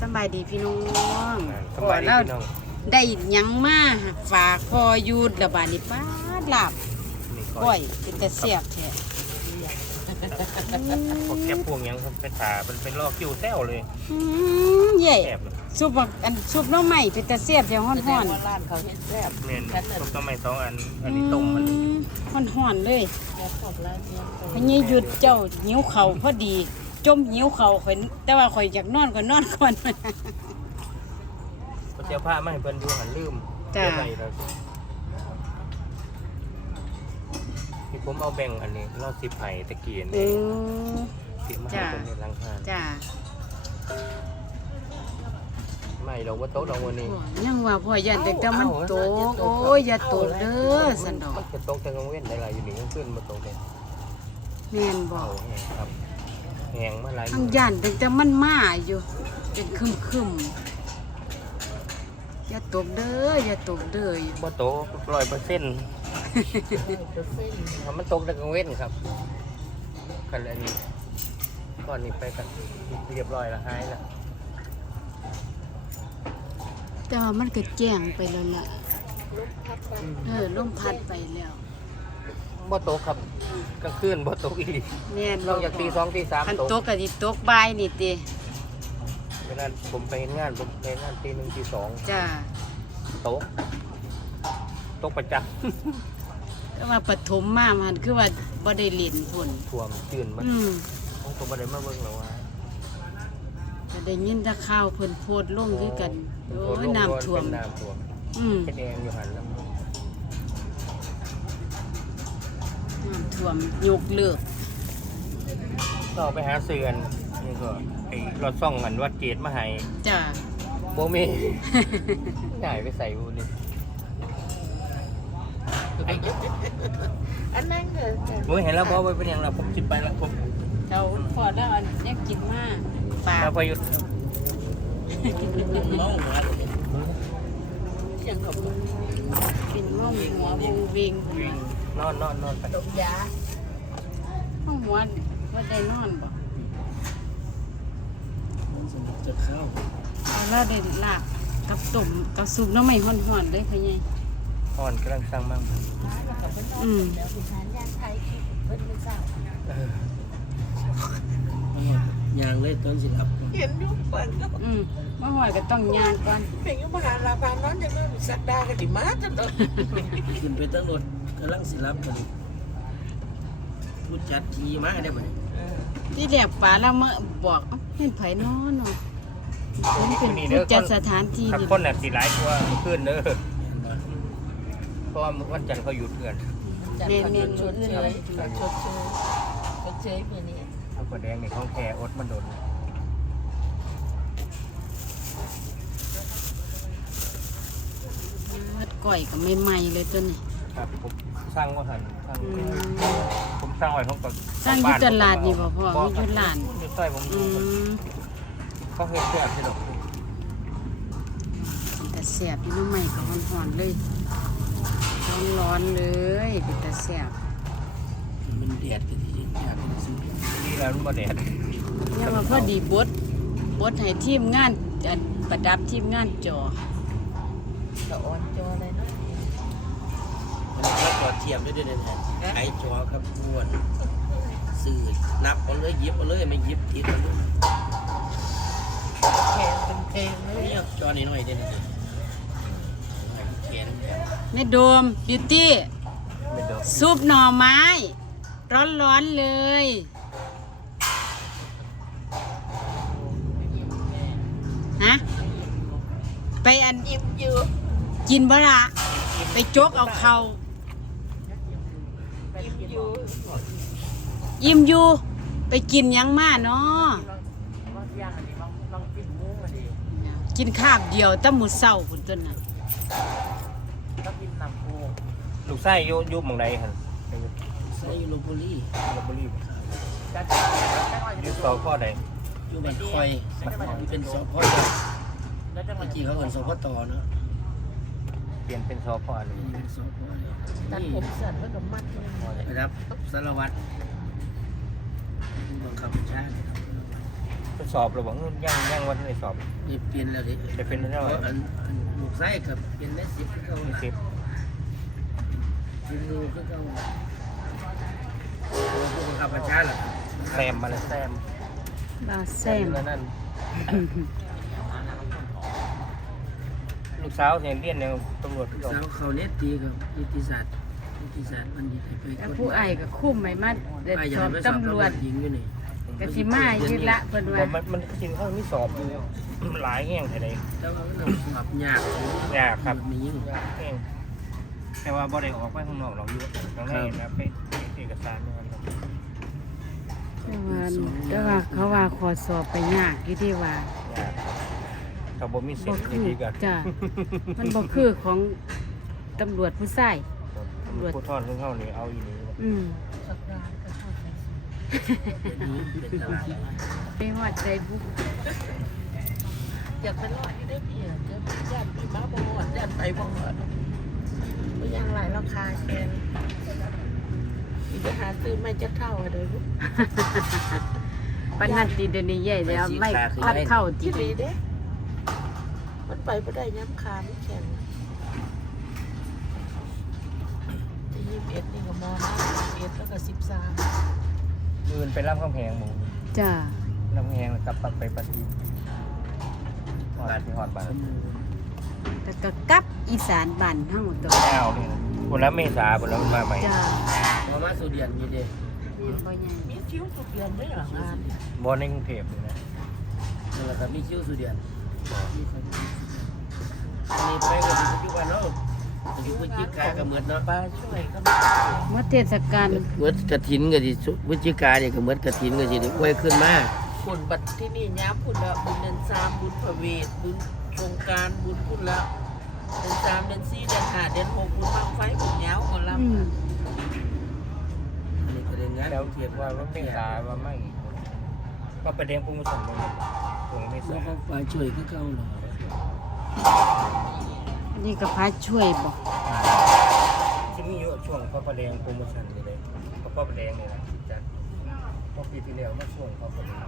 สำบายดีพี่น้องสบายดีแล้วพี่น้องได้หยังมาฝากพออยูดละบาดนี้ป้าดลาบนี่ก้อยเป็นแต่เสียบแท้พวกแคบพวกหยังครับไปถาเป็นเป็นลอกคิวแต้วเลยอืมเย่แคบเลยซุปบักอันซุปหน้องใหม่เป็นแต่เสียบแท้ฮ้อนแสดๆงว่าร้านเขาเฮ็ดแซ่บเนี่ยฉันน่ะต้มต้มไม้สองอันอันนี้ต้มมันฮ้อนฮ้อนๆเลย แซ่บของร้านเนี้ยพญหยุดเจ้าหิวเข่าวพอดี จมหิวเข่าวข่อยแต่ว่าข่อยอยากนอนก็นอนก่อนก็เจ้าผ้ามาให้เพิ่นดูหันลืมจ้ะเจ้าไว้แล้วที่ผมเอาแบ่งอันนี้รอดสิบไผ่ตะเกียนเออสิมาให้จ้ะ เพิ่นในหลังคาจ้าไม่เราว่าโต๊ะเราวันนี้ยังว่าพ่อยันแต่แต่มันตกโอ้ยอย่าตกเด้อสันดอกมันจะโต๊ะแต่กลางเว้นได้หลายอยู่นี่กลางคืนมาโต๊ะเลยแม่นบอเอาก แห้งครับ แห้งมาหลายทั้งยันแต่แต่มันมาอยู่เป็นคึมคึมๆอย่าตกเด้ออย่าตกเด้อบ่โต๊ะร้อยเปอร์เซ็นต์เปอร์เซ็นต์ถ้ามันตกแต่กลางเว้นครับกันอันนี้ก่อนนี้ไปกันเรียบร้อยแล้วหายแล้วแต่ว่ามันก็แจ้งไปแล้วล่ะลูกพัดไปเออลมพัดไปแล้ว บ่ตกครับกลางคืนบ่ตกอีหลีแม่นนอกจากตีสองตีสามคันตกตกก็สิตกบ่ายนี่ติเวลาผมไปเห็นงานผมไปเห็นงานตีหนึ่งตีสองจ้าตกตกประจแต่ว่าปฐมมามันคือว่าบ่ได้เล่นพุ่นำท่วมจืนมันอืมผมก็บ่ได้มาเบิ่งหรอกว่า ก็ได้ยินแต่ข่าวเพิ่นโพดลงคือกันโอ้ยลงน้ำท่วม เป็นน้ำท่วมอืมเป็นแดงอยู่หันแล้วน้ำท่วมยกเลิกก็ไปหาเสือนนี่ก็ไอ้รถซ่องอันวัดเกตมาให้จ้าโบมีง่ายไปใส่บูนี่อันนั้นก็โอ้ยเห็นแล้วบอกว่าเป็นอย่างไรผมจิบไปแล้วผมเราพอแล้วอันนี้กินมากปลาถ้าพอหยุดเมาหัวยังกับกินม่วงหัววิงวิงวิ่ง นอนนอนนอนไปดมยาห้องหัวว่าได้นอนบ่จะเข้าเอาแล้วได้ลาบกับตุ่มกับซุปน้ำไม่ห่อนๆเลยพ่อใหญ่นอนกำลังสั่งมั่งอืมแล้วคุณทานย่างไทยเพิ่นไม่ทราบยางเลยต้นสิครับเห็นอยู่เปิ้นก็อืมมาหอยก็ต้องย่างก่อนเป็นอยู่มหาลาบานนอนจังเลยสักดาก็ดิมาจังเลยขึ้นไปตั้งรถ กำลังสิรับกันผู้จัดทีมาได้บ่เนี่ยที่แรกป๋าแล้วมาบอกเอ้าเห็นไผนอนเนาะมันเป็นผู้จัดสถานที่ขับนี่คนน่ะสีหลายกว่าขึ้นเด้อแม่นบ่เพราะว่าวันจันทร์เขาหยุดเพื่อนจัดเขาชดเชยชดเชยชดเชยมื้อนี้เขาก็แดงนี่ของแค่อดมันโดนเลือดก้อยก็ใหม่ๆเลยตัวนี้ ครับผมสร้างว่าหันสร้างอืมผมสร้างไว้ผมก็สร้างอยู่ตลาดนี่บ่พ่ออยู่ร้านอยู่ใต้ผมอืมเขาเฮ็ดแซ่บที่ดอกแต่แสบอยู่น้ำใหม่ก็ห่อนๆเลยร้อนๆเลยเป็นแต่แสบมันแดดก็ดีอยากกินซุปดีแล้วมันบ่แดดเนี่ยว่าพอดีบดบดให้ทีมงานอันประดับทีมงานจอ ก็อ่อนจอเลยเนาะ มันก็จอเทียมด้วยเด้อเนี่ยไอจอครับม้วนสื่อนับเอาเลยหยิบเอาเลยไม่หยิบติดเอาเลยแพงเป็นแพงเลยนี่จอนี่หน่อยเด้อเนี่ยแขนแม่โดมบิวตี้ไม่โดนซุปหน่อไม้ ร้อนๆเลย ฮะ ไปอันยิ้มอยู่กินบะละไปจกเอาเขายิ้ม อยู่ยิ้มอยู่ ไปกินหยังมาเนาะกินคาบเดียวแตั้งมือเศร้าคุณต้นน่ะลูกไส้อยู่อยู่หม่องใดหั่นใส่อยู่ลพบุรีลพบุรีบ่อยู่สพใดอยู่บ้านคอยมันเป็นสพตเมื่อกี้เขาเอิ้นสพตเนาะเปลี่ยนเป็นสพอันนี้เป็นสพตัดผมสั้นแล้วก็มัดเลยไปรับสารวัตรผู้บังคับบัญชาก็สอบหรือว่ายังยังวันในสอบนี่เปลี่ยนแล้วดิจะเป็นเท่าเพไหร่ราะอันอันลูกไส้กับเปลี่ยนได้สิบก็เก่ายี่สิบสิบลูกก็เก่าผู้บังคับบัญชาล่ะแซมมาเลยแซมบาแซมนั่นนั่น ลูกสาวเสียเรียนเนี่ยตำรวจที่เราสาวเขาเน็ตตีกับนิติศาสตร์นิติศาสตร์มันยิไปแล้วผู้อ้ายก็คุ้มไม่มาเด็ดไอ้อสย่าอบไปสอบตำรวจหญิงอยู่นี่ก็สิมายืดละเพิ่นว่ามันมันจริงเขาไม่สอบอยู่หลายแห่งไทยเลยแต่ว่ามันสอบยากยากครับมียิ่งแห่งแต่ว่าบ่ได้ออกไปข้างนอกเราอยู่ข้างในนะไปเอกสารนะครับแต่ว่าแต่ว่าเขาว่าขอสอบไปยากอยู่ที่ว่ายาก ถ้าบ่มีเสียบ่งคือดีๆกันจ้ะมันบ่คือของตำรวจผู้ชาย ตำรวจ ผู้ทอดเรื่องเท่านี้เอาอีนี้อืมสัปดาห์ก็เข้าไปสิเป็นตลาดไปฮอดใจบุกอยากไปรอดที่ได้เพียรจะไปย่านพี่มาบ่หอดย่านไปบ่หอดไม่ยังไรราคาแกนอีกไปหาซื้อไม่จะเท่าอะเด้อลูกปานนันติเดี๋ยวนี้ใหญ่แล้วไม่พัดเข้าติที่ดีเด้ มันไปบ่ได้ย้ำขาไม่แข็งจะยี่สิบเอ็ดนี่ก็มอนะสิบเอ็ดแล้วก็สิบสามยืนไปรับคำแพงหมูจ้ะลำแพงกลับปักไปปฏิหอดที่หอดบ้านสมุนแล้วก็กลับอีสานบ้านเฮาตัวแก้วนี่คนละเมษาคนละมันมาใหม่จ้ะมามาสู่เดียนนี่เด้เรียนบ่ใหญ่มีคิ้วทุกเดือนด้วยเหรองานบอลในกรุงเทพนี่นะนั่นแหละครับมีคิวสู่เดียน อันนี้ไปก็อยู่ที่วันเนาะอยู่พฤศจิกาก็เหมือนเนาะปลาช่วยก็เมื่อเทศกาลเหมือนกระถินก็สิพฤศจิกาเนี่ยก็เหมือนกระถินก็สิได้อวยขึ้นมาบุญบัตรที่นี่ย้ำบุญละบุญเดือนสามบุญพระเวทบุญสงกรารบุญพุทธละเดือนสามเดือนสี่เดือนห้าเดือนหกบุญบังไฟบุญยาวหมดลอืมอันนี้ก็เรียนงานแล้วเทีเทียยบบว่าว่าว่าว่าเมเมษาษาว่าไม่ก็ประเด็นพุ่งสมบูรณ์ตรงเมแล้ษาวก็ไปช่วยคือเก่าเหรออั นนี้ก็พาช่วยบ่ที่มีอยู่ช่วงพระประแดงโปรโมชั่นนี่เลยพระประแดงเนี่ยนะจัดพอปีที่แล้วมาช่วงพระประแดง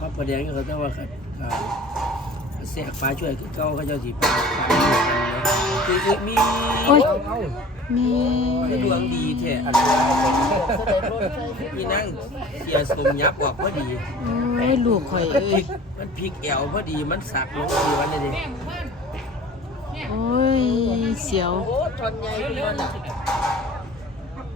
พระประแดงก็เขาแต่ว่าเขาเขา แสกปลาช่วยคือเก่าเขาเจ้าสิปลาปลาคือคือมีโอ้ยเอ้ามีคือดวงดีแท้อันนี้เป็นพวกำแสดงรถไฟมีนั่งเทียสมยับออกพอดีโอ้ยลูกข่อยมันเอ้พลิยกมันพลิกแอวพอดีมันสักลงพอดีวันนี้ดิโอ้ยเสียวโอ้ทอนใหญ่พี่วัน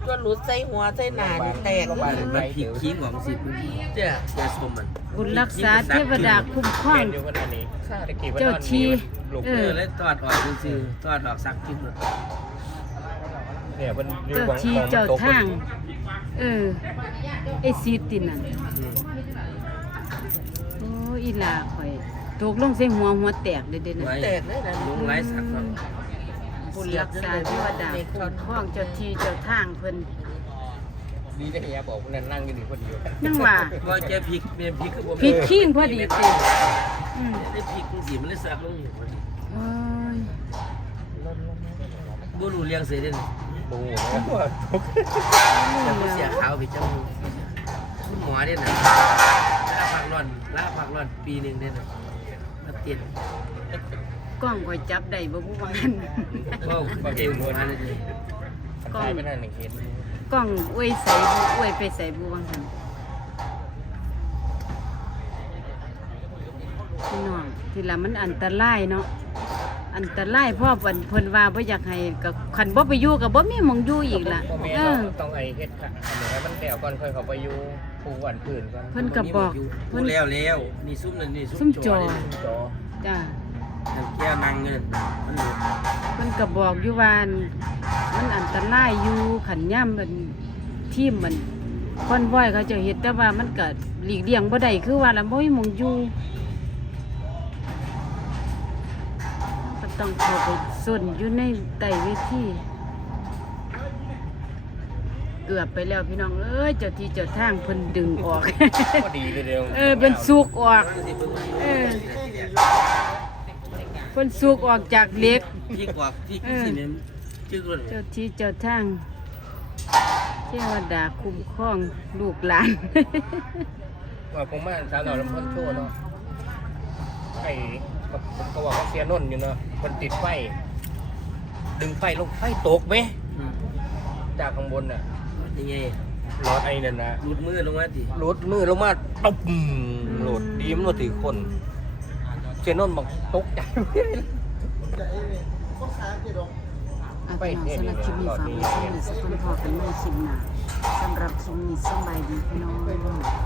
ตัวหลุดใส่หัวใส่หนานี่แตกเข้าไปมันพลิกขี้ของสิพอดีเจ้าเทียสมมันบุญรักษาเทวดาคุ้มครองเป็นอยู่ขนาดนี้ตะกี้ว่าเจ้าที่ลูกเอเอออแล้วตอดออกซื่อๆตอดออกสักทิ้งหมดเนี่ยมันอยู่เจ้าบนที่ของเจ้าโต๊ะพอทางดีเออไอ้ซีตินั่นอืมโอ้ยอีหลาข่อยตกลงใส่หัวหัวแตกเลยเด้นะไว้แตกเลยนะลงไร้สักเนาะ บุญรักษาเทวดาคุ้มครองเจ้าที่เจ้าทางเพิ่นดีได้ยาบอกว่านั่นนั่งอยู่นี่พอดียังว่าว่าแกพลิกเมียนพลิกคือบ่พริกขิงพอดีติอืมได้พลิกจังซี่มันเลยสักลงอยู่พอดีโอ้ยบ่รู้เรื่องเสียเด่นบูนะว่าทุกแต่บ่เสียขาวไปจังคุณหมอเด่นน่ะลาพักร้อนลาพักร้อนปีหนึงเด่นน่ะมาเตียน กล้องข่อยจับได้บ่ผู้ว่างั้นก็เอวมาเลยดิกล้องไปนั่นหนึ่งเห็นกล้องอวยใส่บ่อวยไปใส่บ่ว่างั้นพี่น้องทีละมันอันตรายเนาะอันตรายเพราะเพิ่นเพิ่นว่าบ่อยากให้กับคันบ่ไปอยู่ก็บ่มีหม่องอยู่อีกล่ะพ่อแม่เอเราอต้องไอเฮ็ดค่ะอันนี้ให้มันแดวก่อนค่อยเข้าไปอยู่ปูหวานพื้นก่อนเพิ่นก็บอกพูเพิ่ดนแล้วแล้วนี่ซุ่มนั่นนี่ซุ่ซุ่มมจจออนี่จอจ้า นั่นแก้นั่งเงินมันหลุดเพิ่นก็บอกอยู่ว่าอันมันอันตรายอยู่ขันย่ำมันทีมมันคอนวอยเขาเจะเฮ็ดแต่ว่ามันก็หลีกเลี่ยงบ่ได้คือว่าละบ่มีหม่องอยู่ก็ต้องเข้าไปส่วนอยู่ในใต้เวทีเกือบไปแล้วพี่น้องเอ้ยเจ้าที่เจ้าทางเพิ่นดึงออก พอดีเลยเดียว เออเป็นสุกออก เออ เพิ่นสุกออกจากเหล็ก พี่กว่าพี่สิเนี่ยจึกเลยเจ้าที่เจ้าทางเทวดาคุ้มครองลูกหลาน ว่าผมมาสาวหน่อยลำพันโชว์เนาะไอ้กับผมก็ว่าเขาเสียนนท์อยู่เนาะคนติดไฟ ดึงไฟลงไฟตกไหม อืมจากข้างบนน่ะยังไงรถไอ้นั่นนะรูดมือลงมาดิรถมือลงมาตุ๊บโหลดดีมันว่าถือคน เสียนนท์บอกตกใจอะพี่น้องสำหรับคลิปนี้ฝากไว้สำหรับสักคนพอกันไม่คลิปหนาสำหรับคลิปนี้สบายดีพี่น้อง